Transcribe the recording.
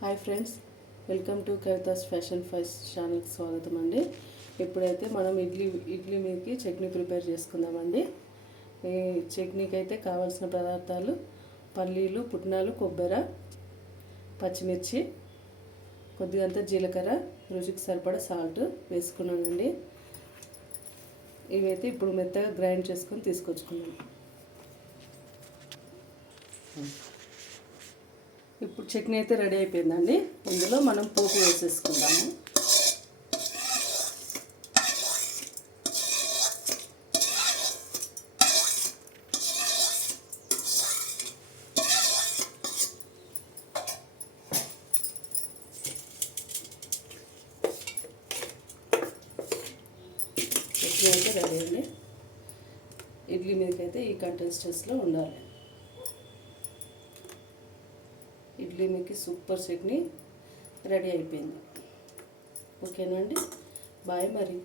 Hi friends, welcome to Kavitha's fashion ఫైస్ ఛానల్కి స్వాగతం అండి. ఇప్పుడైతే మనం ఇడ్లీ మీదకి చట్నీ ప్రిపేర్ చేసుకుందామండి. ఈ చట్నీకి అయితే కావాల్సిన పదార్థాలు పల్లీలు, పుట్నాలు, కొబ్బరి, పచ్చిమిర్చి, కొద్దిగంత జీలకర్ర, రుచికి సరిపడా సాల్ట్ వేసుకున్నానండి. ఇవైతే ఇప్పుడు మెత్తగా గ్రైండ్ చేసుకొని తీసుకొచ్చుకున్నాను. ఇప్పుడు చట్నీ అయితే రెడీ అయిపోయిందండి. ఇందులో మనం పోపు వేసేసుకుందాము. చట్నీ అయితే రెడీ అండి. ఇడ్లీ మీదకైతే ఈ కన్సిస్టెన్సీలో ఉండాలి. ఇడ్లీ మీకు సూపర్ చట్నీ రెడీ అయిపోయింది. ఓకేనా అండి, బాయ్ మరి.